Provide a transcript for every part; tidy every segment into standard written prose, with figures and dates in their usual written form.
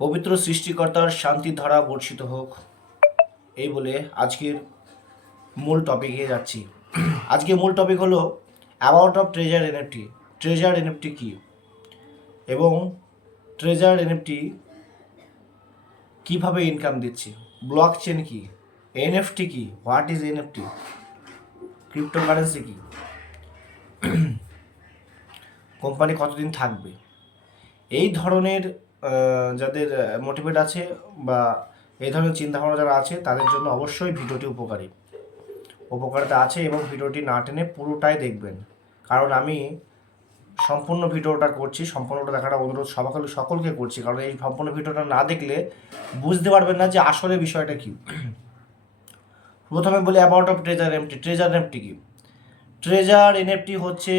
পবিত্র সৃষ্টিকর্তার শান্তির ধারা বর্ষিত হোক, এই বলে আজকের মূল টপিকে যাচ্ছি। আজকে মূল টপিক হলো about of treasure NFT. Treasure NFT কী এবং ট্রেজার এনএফটি কীভাবে ইনকাম দিচ্ছে, ব্লক চেন কী, এনএফটি কী, হোয়াট ইজ এনএফটি, ক্রিপ্টোকারেন্সি কী, কোম্পানি কতদিন থাকবে, এই ধরনের যাদের মোটিভেট আছে বা এই ধরনের চিন্তাভাবনা যারা আছে তাদের জন্য অবশ্যই ভিডিওটি উপকারিতা আছে এবং ভিডিওটি না টেনে পুরোটাই দেখবেন। কারণ আমি সম্পূর্ণ ভিডিওটা করছি, সম্পূর্ণটা দেখাটা অনুরোধ সকলকে করছি, কারণ এই সম্পূর্ণ ভিডিওটা না দেখলে বুঝতে পারবেন না যে আসলে বিষয়টা কী। প্রথমে বলি about of treasure NFT. Treasure NFT কী? ট্রেজার এনএফটি হচ্ছে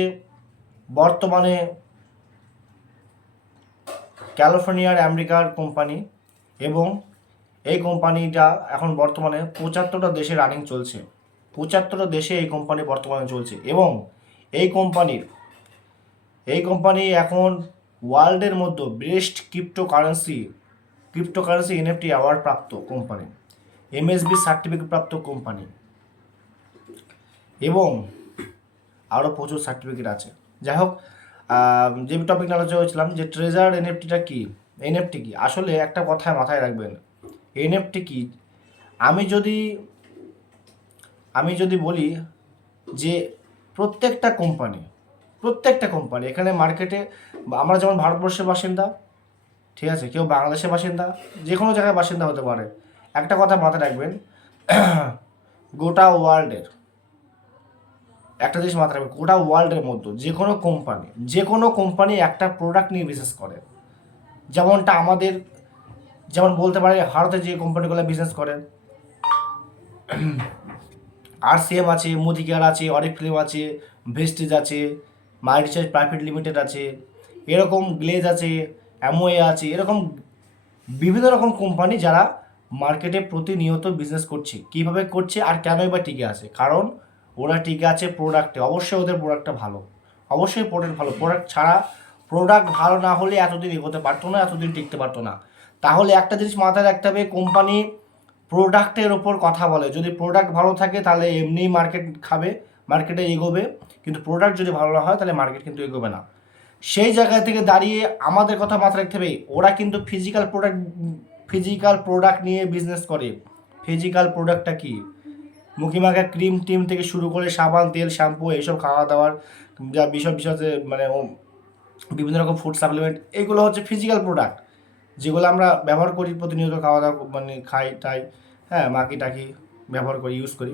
বর্তমানে ক্যালিফোর্নিয়ার আমেরিকার কোম্পানি এবং এই কোম্পানিটা এখন বর্তমানে 75টা দেশে রানিং চলছে। 75টা দেশে এই কোম্পানি বর্তমানে চলছে এবং এই কোম্পানি এখন ওয়ার্ল্ডের মধ্যে বেস্ট ক্রিপ্টোকারেন্সি এনএফটি অ্যাওয়ার্ড প্রাপ্ত কোম্পানি, এমএসবি সার্টিফিকেট প্রাপ্ত কোম্পানি এবং আরও প্রচুর সার্টিফিকেট আছে। যাই হোক, যে টপিক আলোচনা করেছিলাম যে ট্রেজার এনএফটিটা কী, এনএফটি কী, আসলে একটা কথা মাথায় রাখবেন, এনএফটি কী। আমি যদি বলি যে প্রত্যেকটা কোম্পানি এখানে মার্কেটে, আমরা যেমন ভারতবর্ষের বাসিন্দা, ঠিক আছে, কেউ বাংলাদেশের বাসিন্দা, যে কোনো জায়গায় বাসিন্দা হতে পারে। একটা কথা মাথায় রাখবেন, গোটা ওয়ার্ল্ডের একটা জিনিস মাথায় রাখবেন, গোটা ওয়ার্ল্ডের মধ্যে যে কোনো কোম্পানি একটা প্রোডাক্ট নিয়ে বিজনেস করে। যেমন বলতে পারে ভারতে যে কোম্পানিগুলো বিজনেস করে, আরসিএম আছে, মোদি কেয়ার আছে, অরিফ্লেম আছে, ভেস্টিজ আছে, মাই রিচার্জ প্রাইভেট লিমিটেড আছে, এরকম গ্লেজ আছে, অ্যামওয়ে আছে, এরকম বিভিন্ন রকম কোম্পানি যারা মার্কেটে প্রতিনিয়ত বিজনেস করছে। কীভাবে করছে আর কেনই বা টিকে আছে? কারণ ওরা টিকে আছে প্রোডাক্টে। অবশ্যই ওদের প্রোডাক্টটা ভালো, অবশ্যই প্রোডাক্ট ছাড়া, প্রোডাক্ট ভালো না হলে এতদিন এগোতে পারতো না, এতদিন টিকতে পারতো না। তাহলে একটা জিনিস মাথায় রাখতে হবে, কোম্পানি প্রোডাক্টের ওপর কথা বলে। যদি প্রোডাক্ট ভালো থাকে তাহলে এমনিই মার্কেটে এগোবে, কিন্তু প্রোডাক্ট যদি ভালো না হয় তাহলে মার্কেট কিন্তু এগোবে না। সেই জায়গা থেকে দাঁড়িয়ে আমাদের কথা মাথায় রাখতে হবে, ওরা কিন্তু ফিজিক্যাল প্রোডাক্ট নিয়ে বিজনেস করে। ফিজিক্যাল প্রোডাক্টটা কি? মুখে মাখা ক্রিম টিম থেকে শুরু করে সাবান, তেল, শ্যাম্পু, এইসব খাওয়া দাওয়ার যা বিষয় মানে বিভিন্ন রকম ফুড সাপ্লিমেন্ট, এগুলো হচ্ছে ফিজিক্যাল প্রোডাক্ট, যেগুলো আমরা ব্যবহার করি প্রতিনিয়ত, খাওয়া দাওয়া মানে খাই টাই, হ্যাঁ, মাকি টাকি ব্যবহার করি, ইউজ করি,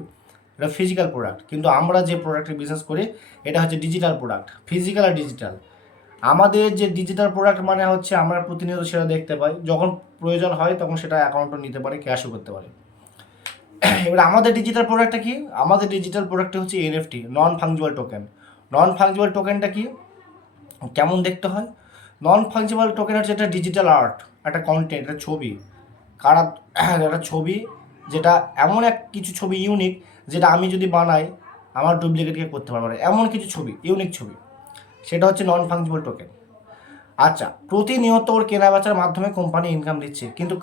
এটা ফিজিক্যাল প্রোডাক্ট। কিন্তু আমরা যে প্রোডাক্টের বিজনেস করি এটা হচ্ছে ডিজিটাল প্রোডাক্ট, ফিজিক্যাল আর ডিজিটাল। আমাদের যে ডিজিটাল প্রোডাক্ট মানে হচ্ছে আমরা প্রতিনিয়ত সেটা দেখতে পাই, যখন প্রয়োজন হয় তখন সেটা অ্যাকাউন্টও নিতে পারে, ক্যাশও করতে পারে। এবার আমাদের ডিজিটাল প্রোডাক্টটা কি? আমাদের ডিজিটাল প্রোডাক্টটা হচ্ছে এনএফটি, নন ফাংজিবল টোকেন। নন ফাংজিবল টোকেনটা কি, কেমন দেখতে হয়? নন ফাংজিবল টোকেন হচ্ছে একটা ডিজিটাল আর্ট, একটা কন্টেন্ট, একটা ছবি, একটা ছবি যেটা এমন কিছু ছবি ইউনিক, যেটা আমি যদি বানাই আমার ডুপ্লিকেটকে করতে পারবো না, এমন কিছু ছবি, ইউনিক ছবি, সেটা হচ্ছে নন ফাংজিবল টোকেন। আচ্ছা, প্রতিনিয়ত ওর কেনাবেচার মাধ্যমে কোম্পানি ইনকাম দিচ্ছে, কিন্তু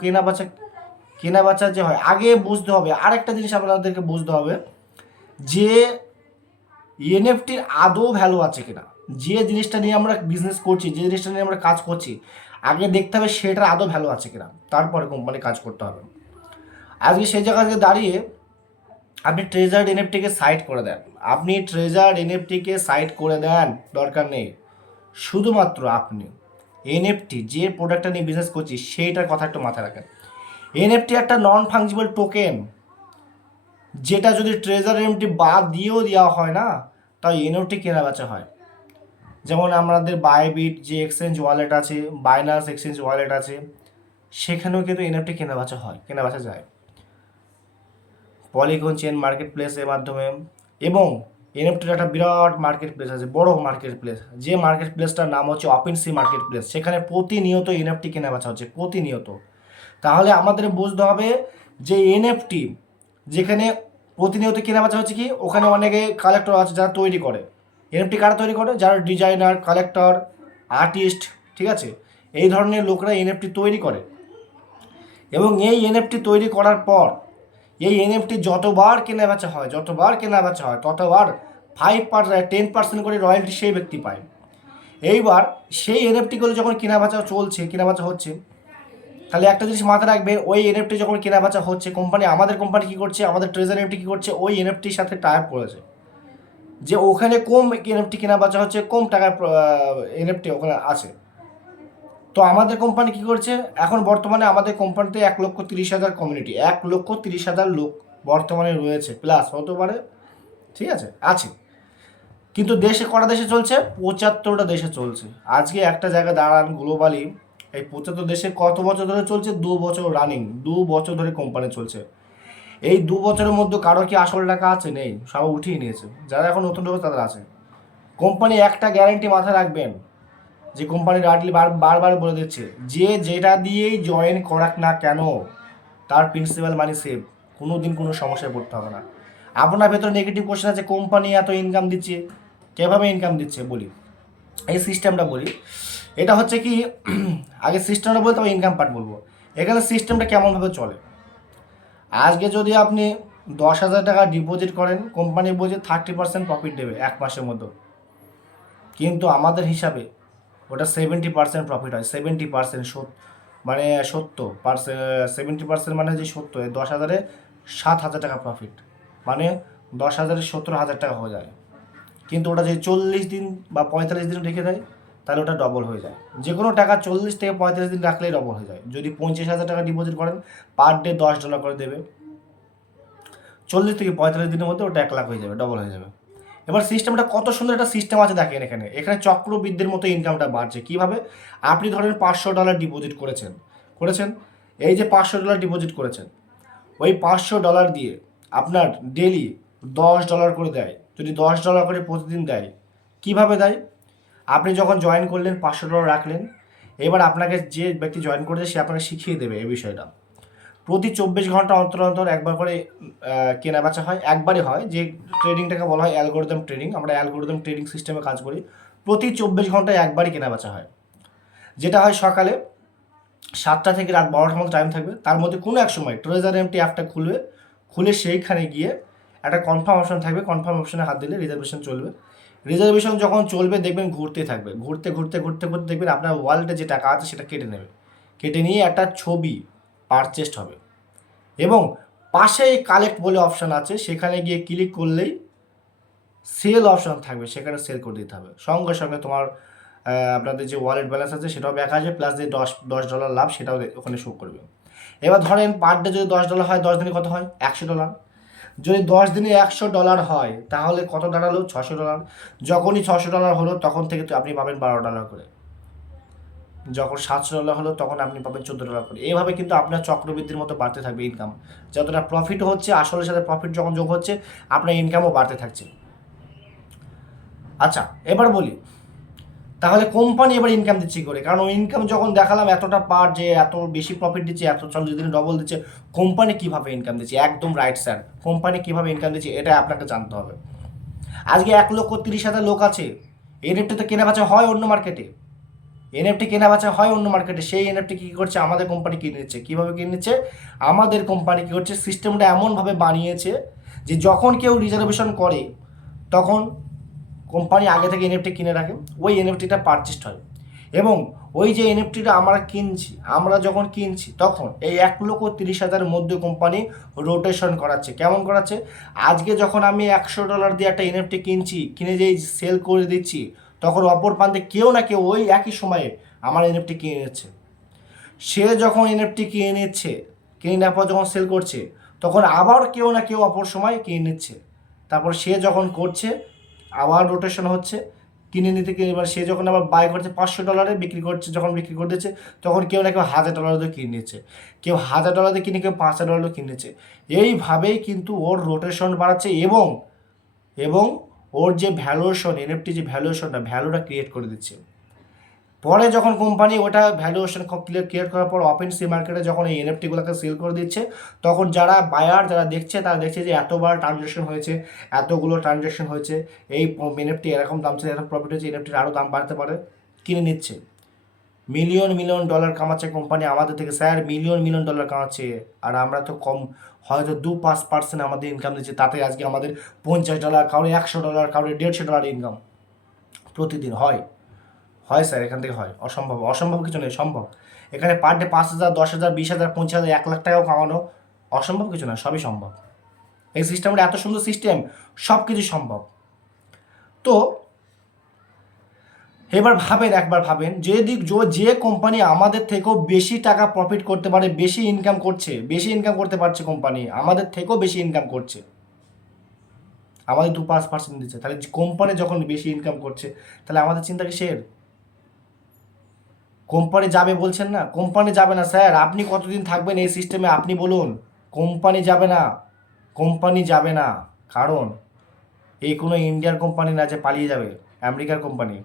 কেনাবেচা যে হয়, আগে বুঝতে হবে আরেকটা জিনিস, আপনাদেরকে বুঝতে হবে যে এনএফটির আদৌ ভ্যালু আছে কিনা। যে জিনিসটা নিয়ে আমরা বিজনেস করছি, যে জিনিসটা নিয়ে আমরা কাজ করছি, আগে দেখতে হবে সেটার আদৌ ভ্যালু আছে কিনা, তারপরে কোম্পানি কাজ করতে হবে। আজকে সেই জায়গা থেকে দাঁড়িয়ে আপনি ট্রেজার এনএফটিকে সাইড করে দেন, দরকার নেই। শুধুমাত্র আপনি এনএফটি যে প্রোডাক্টটা নিয়ে বিজনেস করছি সেইটার কথা একটু মাথায় রাখেন। এনএফটি একটা নন ফাংজিবল টোকেন, যেটা যদি ট্রেজার এনএফটি বাদ দিয়েও দেওয়া হয় না, তাই এনএফটি কেনা বেচা হয়। যেমন আমাদের বাইবিট যে এক্সচেঞ্জ ওয়ালেট আছে, বাইনান্স এক্সচেঞ্জ ওয়ালেট আছে, সেখানেও কিন্তু এনএফটি কেনা বেচা যায় পলিগন চেন মার্কেট প্লেসের মাধ্যমে। এবং এনএফটির একটা বিরাট মার্কেট প্লেস আছে, বড় মার্কেট প্লেস, যে মার্কেট প্লেসটার নাম হচ্ছে OpenSea মার্কেট প্লেস। সেখানে প্রতিনিয়ত এনএফটি কেনা বেচা হচ্ছে, প্রতিনিয়ত। তাহলে আমাদের বুঝতে হবে যে এনএফটি যেখানে প্রতিনিয়ত কেনা বেচা হচ্ছে, কি ওখানে অনেকে কালেক্টর আছে যারা তৈরি করে। এনএফটি কারা তৈরি করে? যারা ডিজাইনার, কালেক্টর, আর্টিস্ট, ঠিক আছে, এই ধরনের লোকরা এনএফটি তৈরি করে। এবং এই এনএফটি তৈরি করার পর এই এনএফটি যতবার কেনা বেচা হয় ততবার 10% করে রয়্যালটি সেই ব্যক্তি পায়। এইবার সেই এনএফটিগুলো যখন কেনা বেচা হচ্ছে, তাহলে একটা জিনিস মাথায় রাখবে, ওই এনএফটি যখন কেনাবেচা হচ্ছে, আমাদের কোম্পানি কী করছে, আমাদের ট্রেজার এনএফটি কী করছে, ওই এনএফটির সাথে টাই আপ করেছে যে ওখানে কম এনএফটি কেনাবেচা হচ্ছে, কম টাকার এনএফটি ওখানে আছে। তো আমাদের কোম্পানি কী করছে, এখন বর্তমানে আমাদের কোম্পানিতে 1,30,000 কমিউনিটি, 1,30,000 লোক বর্তমানে রয়েছে, প্লাস হতে পারে, ঠিক আছে। কিন্তু কটা দেশে চলছে, 75টা দেশে চলছে। আজকে একটা জায়গায় দাঁড়ান গ্লোবালি, এই 75 দেশে কত বছর ধরে চলছে, 2 বছর রানিং, 2 বছর ধরে কোম্পানি চলছে। এই 2 বছরের মধ্যে কারো কি আসল টাকা আছে? নেই, সব উঠিয়ে নিয়েছে। যারা এখন নতুন লোক তাদের আছে। কোম্পানি একটা গ্যারান্টি মাথায় রাখবেন, যে কোম্পানি রাটলি বারবার বলে দিচ্ছে, যে যেটা দিয়েই জয়েন করাক না কেন, তার প্রিন্সিপাল মানি সেভ, কোনো দিন কোনো সমস্যায় পড়তে হবে না। আপনার ভেতরে নেগেটিভ কোশ্চেন আছে, কোম্পানি এত ইনকাম দিচ্ছে, কীভাবে ইনকাম দিচ্ছে বলি, এই সিস্টেমটা বলি। এটা হচ্ছে কি, আগে সিস্টেমটা বলতে হবে, ইনকাম পার্ট বলবো। এখানে সিস্টেমটা কেমনভাবে চলে, আজকে যদি আপনি 10,000 টাকা ডিপোজিট করেন, কোম্পানি বলছে 30% প্রফিট দেবে 1 মাসের মধ্যে, কিন্তু আমাদের হিসাবে ওটা 70% প্রফিট হয়। 70% মানে 70% মানে যে 70, 10,000-এ 7,000 টাকা প্রফিট, মানে 10,000-এ 70,000 টাকা হয়ে যায়। কিন্তু ওটা যদি 40 দিন বা 45 দিন রেখে দেয়, তাহলে ওটা ডবল হয়ে যায়। যে কোনো টাকা 40 থেকে 45 দিন রাখলেই ডবল হয়ে যায়। যদি 25,000 টাকা ডিপোজিট করেন, পার ডে $10 করে দেবে, 40 থেকে 45 দিনের মধ্যে ওটা 1 লাখ হয়ে যাবে, ডবল হয়ে যাবে। এবার সিস্টেমটা কত সুন্দর একটা সিস্টেম আছে দেখেন, এখানে চক্রবৃদ্ধির মতো ইনকামটা বাড়ছে। কীভাবে? আপনি ধরেন $500 ডিপোজিট করেছেন, এই যে $500 ডিপোজিট করেছেন, ওই $500 দিয়ে আপনার ডেলি $10 করে দেয়। যদি $10 করে প্রতিদিন দেয়, কিভাবে দেয়? আপনি যখন জয়েন করলেন, $500 রাখলেন, এবার আপনাকে যে ব্যক্তি জয়েন করেছে সে আপনাকে শিখিয়ে দেবে এই বিষয়টা। প্রতি 24 ঘন্টা অন্তর অন্তর একবার করে কেনাবেচা হয়, একবারই হয়, যে ট্রেডিংটাকে বলা হয় অ্যালগোরিদম ট্রেডিং। আমরা অ্যালগোরিদম ট্রেডিং সিস্টেমে কাজ করি। প্রতি 24 ঘন্টায় একবারই কেনাবেচা হয়, যেটা হয় সকালে 7টা থেকে রাত 12টার মতো টাইম থাকবে। তার মধ্যে কোনো এক সময় ট্রেজার এমটি অ্যাপটা খুলে সেইখানে গিয়ে একটা কনফার্ম অপশন থাকবে, কনফার্ম অপশনে হাত দিলে রিজার্ভেশন চলবে। রিজার্ভেশন যখন চলবে দেখবেন ঘুরতে থাকবে, ঘুরতে দেখবেন আপনার ওয়ালেটে যে টাকা আছে সেটা কেটে নেবে, কেটে নিয়ে একটা ছবি পারচেস্ট হবে, এবং পাশেই কালেক্ট বলে অপশান আছে, সেখানে গিয়ে ক্লিক করলেই সেল অপশান থাকবে, সেখানে সেল করে দিতে হবে। সঙ্গে সঙ্গে তোমার আপনাদের যে ওয়ালেট ব্যালেন্স আছে সেটাও দেখা যায়, প্লাস যে $10 লাভ সেটাও ওখানে শো করবে। এবার ধরেন পার ডে যদি $10 হয়, 10 দিনে কত হয়? $100। যদি 10 দিনে $100 হয়, তাহলে কত দাঁড়ালো? $600। যখনই $600 হলো, তখন থেকে তো আপনি পাবেন $12 করে। যখন $700 হলো, তখন আপনি পাবেন $14 করে। এইভাবে কিন্তু আপনার চক্রবৃদ্ধির মতো বাড়তে থাকবে ইনকাম। যতটা প্রফিট হচ্ছে, আসলের সাথে প্রফিট যখন যোগ হচ্ছে, আপনার ইনকামও বাড়তে থাকছে। আচ্ছা, এবার বলি, তাহলে কোম্পানি এবার ইনকাম দিচ্ছে কী করে? কারণ ওই ইনকাম যখন দেখালাম এতটা পার, যে এত বেশি প্রফিট দিচ্ছে, এত 40 দিনে ডবল দিচ্ছে, কোম্পানি কীভাবে ইনকাম দিচ্ছে? একদম রাইট স্যার, কোম্পানি কীভাবে ইনকাম দিচ্ছে এটা আপনাকে জানতে হবে। আজকে 1,30,000 লোক আছে, এনএফটিতে কেনাবেচা হয় অন্য মার্কেটে, সেই এনএফটি কী করছে? আমাদের কোম্পানি কিনে নিচ্ছে। কীভাবে কিনে নিচ্ছে? আমাদের কোম্পানি কী করছে? সিস্টেমটা এমনভাবে বানিয়েছে যে যখন কেউ রিজার্ভেশন করে, তখন কোম্পানি আগে থেকে এনএফটি কিনে রাখে, ওই এনএফটিটা পারচেস্ট হয়, এবং ওই যে এনএফটিটা আমরা যখন কিনছি, তখন এই 1,30,000 মধ্যে কোম্পানি রোটেশন করাচ্ছে। কেমন করাচ্ছে? আজকে যখন আমি $100 দিয়ে একটা এনএফটি কিনে যেই সেল করে দিচ্ছি, তখন অপর প্রান্তে কেউ না কেউ ওই একই সময়ে আমার এনএফটি কিনে নিচ্ছে। সে যখন এনএফটি কিনে নেওয়ার পর যখন সেল করছে, তখন আবার কেউ না কেউ অপর সময় কিনে নিচ্ছে। তারপর সে যখন করছে, আবার রোটেশন হচ্ছে, এবার সে যখন আবার বাই করছে $500, বিক্রি করে দিচ্ছে, তখন কেউ না কেউ $1,000 দিয়ে কিনে নিচ্ছে, কেউ $1,000 দিয়ে কিনে, কেউ $5,000 দিয়ে কিনে নিচ্ছে। এইভাবেই কিন্তু ওর রোটেশন বাড়াচ্ছে, এবং ওর যে ভ্যালুয়েশন, এনএফটি যে ভ্যালুটা ক্রিয়েট করে দিচ্ছে। পরে যখন কোম্পানি ওটা ভ্যালুয়েশন ক্রিয়েট করার পর ওপেন সি মার্কেটে যখন এই এনএফটিগুলোকে সেল করে দিচ্ছে, তখন যারা বায়ার, যারা দেখছে, তারা দেখছে যে এতবার ট্রানজ্যাকশন হয়েছে, এতগুলো ট্রানজ্যাকশন হয়েছে, এই এনএফটি এরকম দাম ছিল, এরকম প্রফিট হয়েছে, এনএফটির আরও দাম বাড়তে পারে, কিনে নিচ্ছে। মিলিয়ন মিলিয়ন ডলার কামাচ্ছে কোম্পানি আমাদের থেকে, স্যার মিলিয়ন মিলিয়ন ডলার কামাচ্ছে, আর আমরা তো কম, হয়তো 2-5% আমাদের ইনকাম দিচ্ছে, তাতে আজকে আমাদের $50, কারো $100, কারো $150 ইনকাম প্রতিদিন হয়। হয় স্যার, এখান থেকে হয়, অসম্ভব, অসম্ভব কিছু নেই, সম্ভব। এখানে পার ডে 5,000, 10,000, 20,000, 25,000, 1,00,000 টাকাও কামানো অসম্ভব কিছু না, সবই সম্ভব। এই সিস্টেমটা এত সুন্দর সিস্টেম, সব কিছু সম্ভব। তো এবার ভাবেন, একবার ভাবেন, যে কোম্পানি আমাদের থেকেও বেশি টাকা প্রফিট করতে পারে, বেশি ইনকাম করতে পারছে, কোম্পানি আমাদের থেকেও বেশি ইনকাম করছে, আমাদের 2-5% দিচ্ছে, তাহলে কোম্পানি যখন বেশি ইনকাম করছে, তাহলে আমাদের চিন্তা কিসের? কোম্পানি যাবে বলছেন না? কোম্পানি যাবে না স্যার, আপনি কতদিন থাকবেন এই সিস্টেমে আপনি বলুন? কোম্পানি যাবে না, কোম্পানি যাবে না, কারণ এই কোনো ইন্ডিয়ার কোম্পানি না যে পালিয়ে যাবে, আমেরিকার কোম্পানি।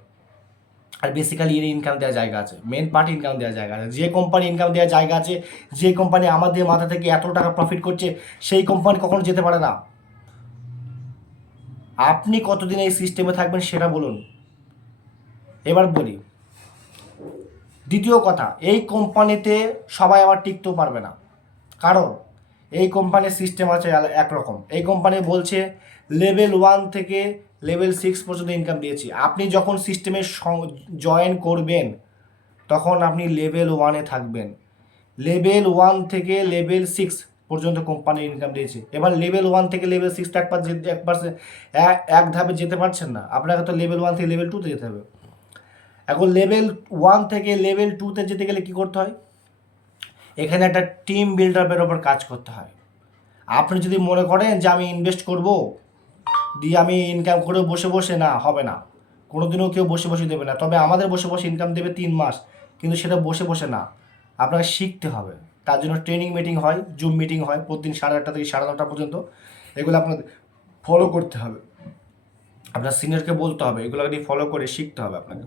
আর বেসিক্যালি এর ইনকাম দেওয়ার জায়গা আছে, মেন পার্ট ইনকাম দেওয়ার জায়গা আছে, যে কোম্পানি ইনকাম দেওয়ার জায়গা আছে, যে কোম্পানি আমাদের মাথা থেকে এত টাকা প্রফিট করছে, সেই কোম্পানি কখনো যেতে পারে না। আপনি কতদিন এই সিস্টেমে থাকবেন সেটা বলুন। এবার বলি দ্বিতীয় কথা, এই কোম্পানিতে সবাই আবার টিকতেও পারবে না, কারণ এই কোম্পানির সিস্টেম আছে একরকম। এই কোম্পানি বলছে লেভেল 1 থেকে লেভেল 6 পর্যন্ত ইনকাম দিয়েছি। আপনি যখন সিস্টেমে জয়েন করবেন তখন আপনি লেভেল 1-এ থাকবেন। লেভেল 1 থেকে লেভেল 6 পর্যন্ত কোম্পানির ইনকাম দিয়েছে। এবার লেভেল 1 থেকে লেভেল 6টা এক ধাপে যেতে পারছেন না, আপনাকে তো লেভেল 1 থেকে লেভেল 2-তে যেতে হবে। এখন লেভেল 1 থেকে লেভেল 2-তে যেতে গেলে কী করতে হয়? এখানে একটা টিম বিল্ডআপের ওপর কাজ করতে হয়। আপনি যদি মনে করেন যে আমি ইনভেস্ট করব দিয়ে আমি ইনকাম করে বসে বসে, না, হবে না, কোনোদিনও কেউ বসে বসে দেবে না। তবে আমাদের বসে বসে ইনকাম দেবে 3 মাস, কিন্তু সেটা বসে বসে না, আপনাকে শিখতে হবে। তার জন্য ট্রেনিং মিটিং হয়, জুম মিটিং হয় প্রতিদিন 8:30 থেকে 9:30 পর্যন্ত। এগুলো আপনাদের ফলো করতে হবে, আপনার সিনিয়রকে বলতে হবে, এগুলোকে ফলো করে শিখতে হবে আপনাকে।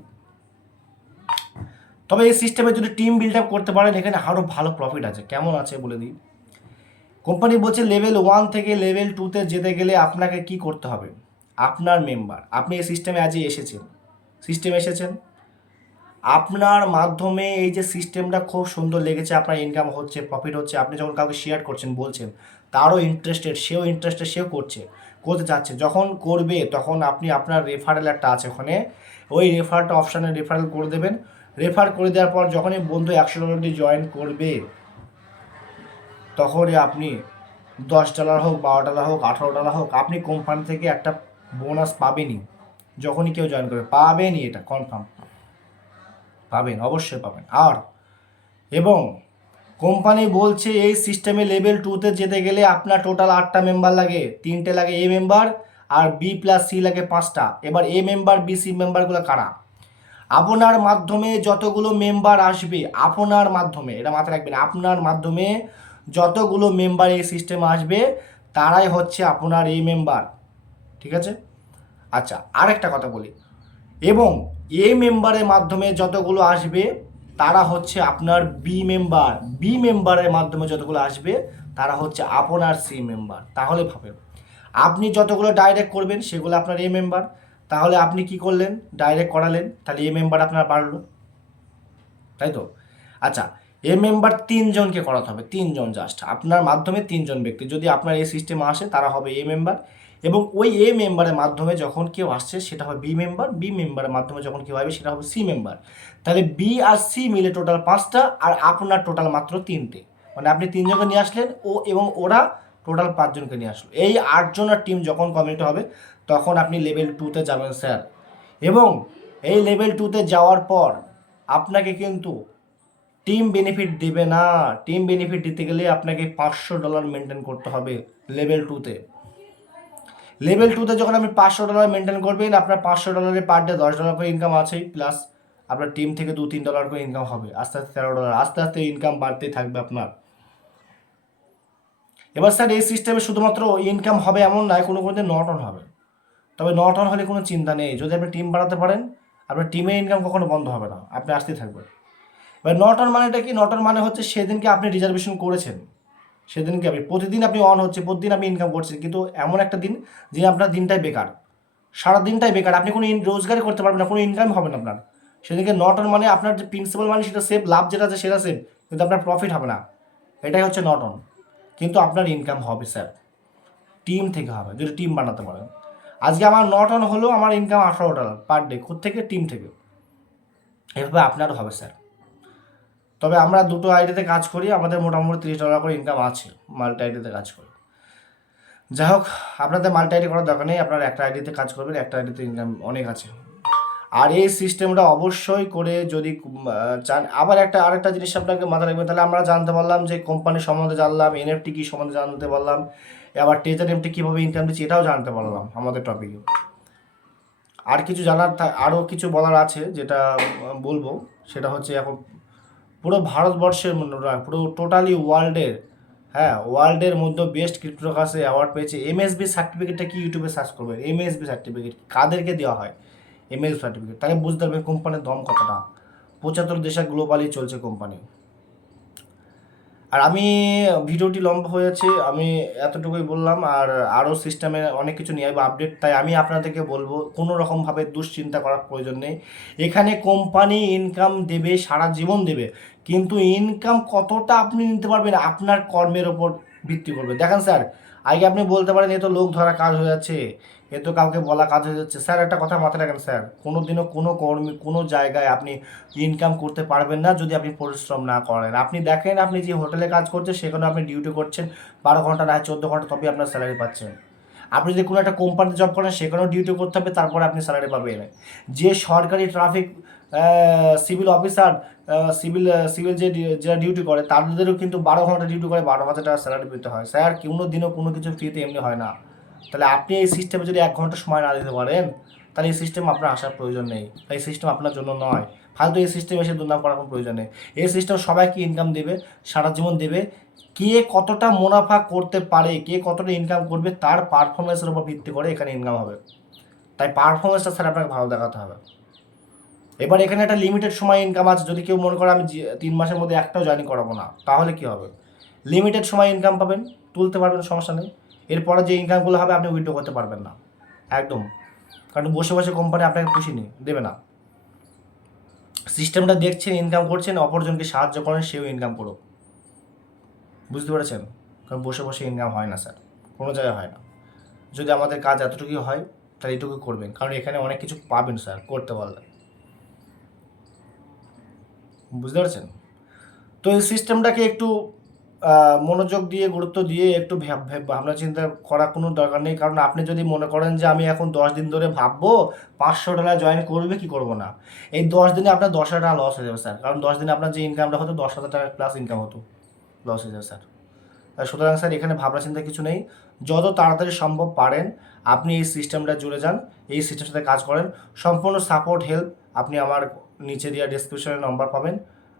তবে এই সিস্টেমে যদি টিম বিল্ড আপ করতে পারেন, এখানে আরও ভালো প্রফিট আছে। কেমন আছে বলে দিই। কোম্পানি বলছে লেভেল 1 থেকে লেভেল 2-তে যেতে গেলে আপনাকে কি করতে হবে? আপনার মেম্বার, আপনি এই সিস্টেমে আজই এসেছেন, আপনার মাধ্যমে এই যে সিস্টেমটা খুব সুন্দর লেগেছে, আপনার ইনকাম হচ্ছে, প্রফিট হচ্ছে, আপনি যখন কাউকে শেয়ার করছেন, বলছেন, তারও ইন্টারেস্টেড, সেও করতে চাচ্ছে। যখন করবে তখন আপনি আপনার রেফারেল একটা আছে ওখানে, ওই রেফারটা অপশানে রেফারেল করে দেবেন। রেফার করে দেওয়ার পর যখনই বন্ধু $100 দিয়ে জয়েন করবে, তখনই আপনি $10 হোক, $12 হোক, $18 হোক, আপনি কোম্পানি থেকে একটা বোনাস পাবেনই। যখনই কেউ জয়েন করবে পাবেনই, এটা কনফার্ম পাবেন, অবশ্যই পাবেন। এবং কোম্পানি বলছে এই সিস্টেমে লেভেল 2-তে যেতে গেলে আপনার টোটাল 8টা মেম্বার লাগে, 3টে লাগে এ মেম্বার, আর B+C লাগে 5টা। এবার এ মেম্বার, B, C মেম্বারগুলো কারা? আপনার মাধ্যমে যতগুলো মেম্বার আসবে, আপনার মাধ্যমে, এটা মাথায় রাখবেন, আপনার মাধ্যমে যতগুলো মেম্বার এই সিস্টেমে আসবে তারাই হচ্ছে আপনার এই মেম্বার, ঠিক আছে? আচ্ছা, আরেকটা কথা বলি, এবং এই মেম্বারের মাধ্যমে যতগুলো আসবে তারা হচ্ছে আপনার বি মেম্বারের মাধ্যমে যতগুলো আসবে তারা হচ্ছে আপনার সি মেম্বার। তাহলে ভাবেন, আপনি যতগুলো ডাইরেক্ট করবেন সেগুলো আপনার এ মেম্বার, তাহলে আপনি কি করলেন? ডাইরেক্ট করালেন, তাহলে এ মেম্বার আপনার বাড়লো, তাই তো? আচ্ছা, এ মেম্বার 3জনকে করাতে হবে, 3জন, জাস্ট আপনার মাধ্যমে 3জন ব্যক্তি যদি আপনার এই সিস্টেমে আসে তারা হবে এ মেম্বার, এবং ওই এ মেম্বারের মাধ্যমে যখন কেউ আসছে সেটা হবে বি মেম্বারের মাধ্যমে যখন কেউ আসবে সেটা হবে সি মেম্বার। তাহলে বি আর সি মিলে টোটাল 5টা, আর আপনার টোটাল মাত্র 3টে, মানে আপনি 3জনকে নিয়ে আসলেন, এবং ওরা টোটাল 5জনকে নিয়ে আসলো। এই 8জনের টিম যখন কমপ্লিট হবে তখন আপনি লেভেল 2-তে যাবেন স্যার। এবং এই লেভেল 2-তে যাওয়ার পর আপনাকে কিন্তু টিম বেনিফিট দেবে না। টিম বেনিফিট দিতে গেলে আপনাকে $500 মেনটেন করতে হবে লেভেল 2-তে। লেভেল 2-তে যখন আপনি $500 মেনটেন করবেন, আপনার $500 পার ডে $10 করে ইনকাম আছেই, প্লাস আপনার টিম থেকে $2-3 করে ইনকাম হবে, আস্তে আস্তে $13, আস্তে আস্তে ইনকাম বাড়তেই থাকবে আপনার। এবার স্যার এই সিস্টেমে শুধুমাত্র ইনকাম হবে এমন নয়, কোনো দিন নট অন হবে। তবে নট অন হলে কোনো চিন্তা নেই, যদি আপনি টিম বাড়াতে পারেন আপনার টিমের ইনকাম কখনো বন্ধ হবে না, আপনি আসতেই থাকবেন। এবার নট অন মানেটা কি? নট অন মানে হচ্ছে সেদিনকে আপনি রিজার্ভেশন করেছেন, সেদিনকে আপনি প্রতিদিন আপনি অন হচ্ছে, প্রতিদিন আপনি ইনকাম করছেন, কিন্তু এমন একটা দিন যে আপনার দিনটাই বেকার, সারা দিনটাই বেকার, আপনি কোনো রোজগারই করতে পারবেন না, কোনো ইনকাম হবে না আপনার, সেদিকে নট অন মানে আপনার যে প্রিন্সিপাল মানে সেটা সেভ, লাভ যেটা আছে সেটা সেভ, কিন্তু আপনার প্রফিট হবে না, এটাই হচ্ছে নট অন। কিন্তু আপনার ইনকাম হবে স্যার, টিম থেকে হবে, যদি টিম বানাতে পারেন। আজকে আমার নট অন হলেও আমার ইনকাম $18 পার ডে, থেকে টিম থেকে, এভাবে আপনারও হবে স্যার। তবে আমরা দুটো আইডিতে কাজ করি, আমাদের মোটামুটি $30 করে ইনকাম আছে মাল্টি আইডিতে কাজ করি। যাই হোক, আপনাদের মাল্টি আইডি করার দরকার নেই, আপনারা একটা আইডিতে কাজ করবেন, একটা আইডিতে ইনকাম অনেক আছে। আর এই সিস্টেমটা অবশ্যই করে যদি চান। আবার আরেকটা জিনিস আপনাকে মাথায় রাখবেন, তাহলে আমরা জানতে পারলাম যে কোম্পানি সম্বন্ধে জানলাম, এনএফটি কী সম্বন্ধে জানতে পারলাম, আবার ট্রেজার এমটি কীভাবে ইনকাম দিচ্ছি এটাও জানতে পারলাম আমাদের টপিকে। আর কিছু জানার আরও কিছু বলার আছে যেটা বলবো, সেটা হচ্ছে এখন পুরো ভারতবর্ষের পুরো টোটালি ওয়ার্ল্ডের, হ্যাঁ ওয়ার্ল্ডের মধ্যে বেস্ট ক্রিপ্টোকারেন্সি অ্যাওয়ার্ড পেয়েছে। এমএসবি সার্টিফিকেটটা কি ইউটিউবে সার্চ করবেন, এমএসবি সার্টিফিকেট কাদেরকে দেওয়া হয়, এমএসবি সার্টিফিকেট, তাহলে বুঝতে পারবেন কোম্পানির দম কতটা। 75 দেশে গ্লোবালি চলছে কোম্পানি। আর আমি ভিডিওটি লম্বা হয়েছে, আমি এতটুকুই বললাম। আর আরও সিস্টেমে অনেক কিছু নিয়ে আসবো আপডেট, তাই আমি আপনাদেরকে বলবো কোনো রকমভাবে দুশ্চিন্তা করার প্রয়োজন নেই। এখানে কোম্পানি ইনকাম দেবে, সারা জীবন দেবে, কিন্তু ইনকাম কতটা আপনি নিতে পারবেন আপনার কর্মের ওপর ভিত্তি করবে। দেখেন স্যার, আগে আপনি বলতে পারেন এ তো লোক ধরা কাজ হয়ে যাচ্ছে, এ তো কাউকে বলা কাজ হয়ে যাচ্ছে। স্যার একটা কথা মাথায় রাখেন স্যার, কোনো দিনও কোনো কর্মী কোনো জায়গায় আপনি ইনকাম করতে পারবেন না যদি আপনি পরিশ্রম না করেন। আপনি দেখেন, আপনি যে হোটেলে কাজ করছেন সেখানে আপনি ডিউটি করছেন 12 ঘন্টা না 14 ঘন্টা, তবে আপনার স্যালারি পাচ্ছেন। আপনি যদি কোনো একটা কোম্পানিতে জব করেন সেখানেও ডিউটি করতে হবে, তারপরে আপনি স্যালারি পাবেন। যে সরকারি ট্রাফিক সিভিল অফিসার, সিভিল যারা ডিউটি করে তাদেরও কিন্তু 12 ঘন্টা ডিউটি করে 12,000 টাকা স্যালারি পেতে হয়। স্যার কোনো দিনও কোনো কিছু ফ্রিতে এমনি হয় না। তাহলে আপনি এই সিস্টেমে যদি 1 ঘন্টা সময় না দিতে পারেন, তাহলে এই সিস্টেম আপনার আসার প্রয়োজন নেই, এই সিস্টেম আপনার জন্য নয়। ফালতু এই সিস্টেমে এসে দুর্নাম করার কোনো প্রয়োজন নেই। এই সিস্টেম সবাইকে ইনকাম দেবে, সারা জীবন দেবে। কে কতটা মুনাফা করতে পারে, কে কতটা ইনকাম করবে, তার পারফরমেন্সের উপর ভিত্তি করে এখানে ইনকাম হবে। তাই পারফরমেন্সটা স্যার আপনাকে ভালো দেখাতে হবে। এবার এখানে একটা লিমিটেড সময় ইনকাম আছে। যদি কেউ মনে করে আমি 3 মাসের মধ্যে একটাও জয়েন করাবো না, তাহলে কি হবে? লিমিটেড সময় ইনকাম পাবেন, তুলতে পারবেন, সমস্যা নেই। এরপরে যে ইনকামগুলো হবে আপনি উইথড্র করতে পারবেন না একদম, কারণ বসে বসে কোম্পানি আপনাকে খুশি দেবে না। সিস্টেমটা দেখছেন, ইনকাম করছেন, অপরজনকে সাহায্য করেন, সেও ইনকাম করুক। বুঝতে পেরেছেন? কারণ বসে বসে ইনকাম হয় না স্যার, কোনো জায়গায় হয় না। যদি আমাদের কাজ এতটুকুই হয় তাহলে এইটুকুই করবেন, কারণ এখানে অনেক কিছু পাবেন স্যার করতে পারলে। বুঝতে পারছেন? তো এই সিস্টেমটাকে একটু মনোযোগ দিয়ে, গুরুত্ব দিয়ে একটু ভাবনা চিন্তা করার কোনো দরকার নেই। কারণ আপনি যদি মনে করেন যে আমি এখন 10 দিন ধরে ভাববো $500 জয়েন করবে কি করবো না, এই 10 দিনে আপনার 10,000 টাকা লস হয়ে যাবে স্যার। কারণ 10 দিনে আপনার যে ইনকামটা হতো 10,000 টাকা প্লাস ইনকাম হতো, লস হয়ে যাবে স্যার। সুতরাং স্যার এখানে ভাবনা চিন্তা কিছু নেই। যত তাড়াতাড়ি সম্ভব পারেন আপনি এই সিস্টেমটা জুড়ে যান, এই সিস্টেমের সাথে কাজ করেন। সম্পূর্ণ সাপোর্ট হেল্প আপনি আমার নিচে দেওয়া ডিসক্রিপশনে নম্বর পাবেন,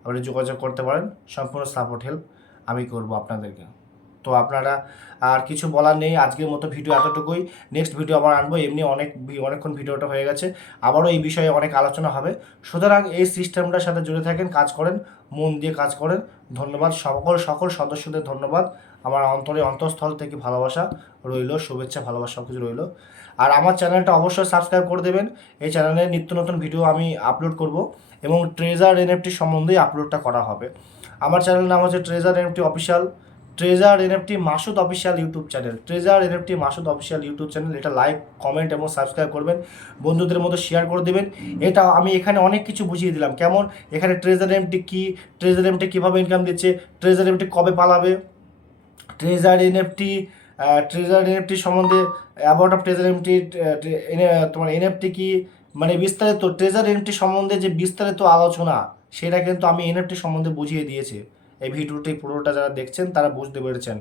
আপনি যোগাযোগ করতে পারেন। সম্পূর্ণ সাপোর্ট হেল্প আমি করব আপনাদেরকে। তো আপনারা আর কিছু বলার নেই, আজকের মতো ভিডিও এতটুকুই। নেক্সট ভিডিও আবার আনবো, এমনি অনেকক্ষণ ভিডিওটা হয়ে গেছে, আবারও এই বিষয়ে অনেক আলোচনা হবে। সুতরাং এই সিস্টেমটার সাথে জুড়ে থাকেন, কাজ করেন, মন দিয়ে কাজ করেন। ধন্যবাদ সকল সদস্যদের ধন্যবাদ। আমার অন্তঃস্থল থেকে ভালোবাসা রইল, শুভেচ্ছা, ভালোবাসা সব কিছু রইল। আর আমার চ্যানেলটা অবশ্যই সাবস্ক্রাইব করে দেবেন। এই চ্যানেলে নিত্য নতুন ভিডিও আমি আপলোড করব এবং ট্রেজার এনএফটি সম্বন্ধেই আপলোডটা করা হবে। আমার চ্যানেলের নাম হচ্ছে treasure NFT official, treasure NFT Masud official YouTube channel, treasure NFT Masud official YouTube channel. এটা লাইক, কমেন্ট এবং সাবস্ক্রাইব করবেন, বন্ধুদের মধ্যে শেয়ার করে দেবেন। এটা আমি এখানে অনেক কিছু বুঝিয়ে দিলাম, কেমন এখানে ট্রেজার এনএফটি কী, ট্রেজার এনএফটি কীভাবে ইনকাম দিচ্ছে, ট্রেজার এনএফটি কবে পালাবে, ট্রেজার এনএফটি সম্বন্ধে, অ্যাবাউট অফ ট্রেজার এনএফটি, তোমার এনএফটি কি, মানে বিস্তারিত ট্রেজার এনএফটি সম্বন্ধে যে বিস্তারিত আলোচনা, সেটা কিন্তু আমি এনএফটি সম্বন্ধে বুঝিয়ে দিয়েছি। এই ভিডিওটি পুরোটা যারা দেখছেন তারা বুঝতে পেরেছেন।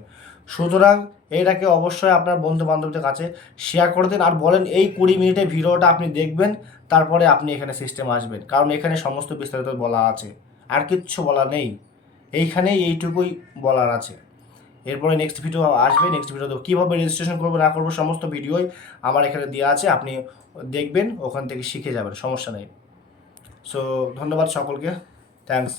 সুতরাং এটাকে অবশ্যই আপনার বন্ধু বান্ধবদের কাছে শেয়ার করে দিন, আর বলেন এই 20 মিনিটের ভিডিওটা আপনি দেখবেন, তারপরে আপনি এখানে সিস্টেম আসবেন, কারণ এখানে সমস্ত বিস্তারিত বলা আছে, আর কিচ্ছু বলা নেই, এইখানেই এইটুকুই বলার আছে। এরপরে নেক্সট ভিডিও আসবে, নেক্সট ভিডিও কীভাবে রেজিস্ট্রেশন করবো না করবো সমস্ত ভিডিওই আমার এখানে দেওয়া আছে, আপনি দেখবেন, ওখান থেকে শিখে যাবেন, সমস্যা নেই। সো ধন্যবাদ সকলকে, থ্যাংকস।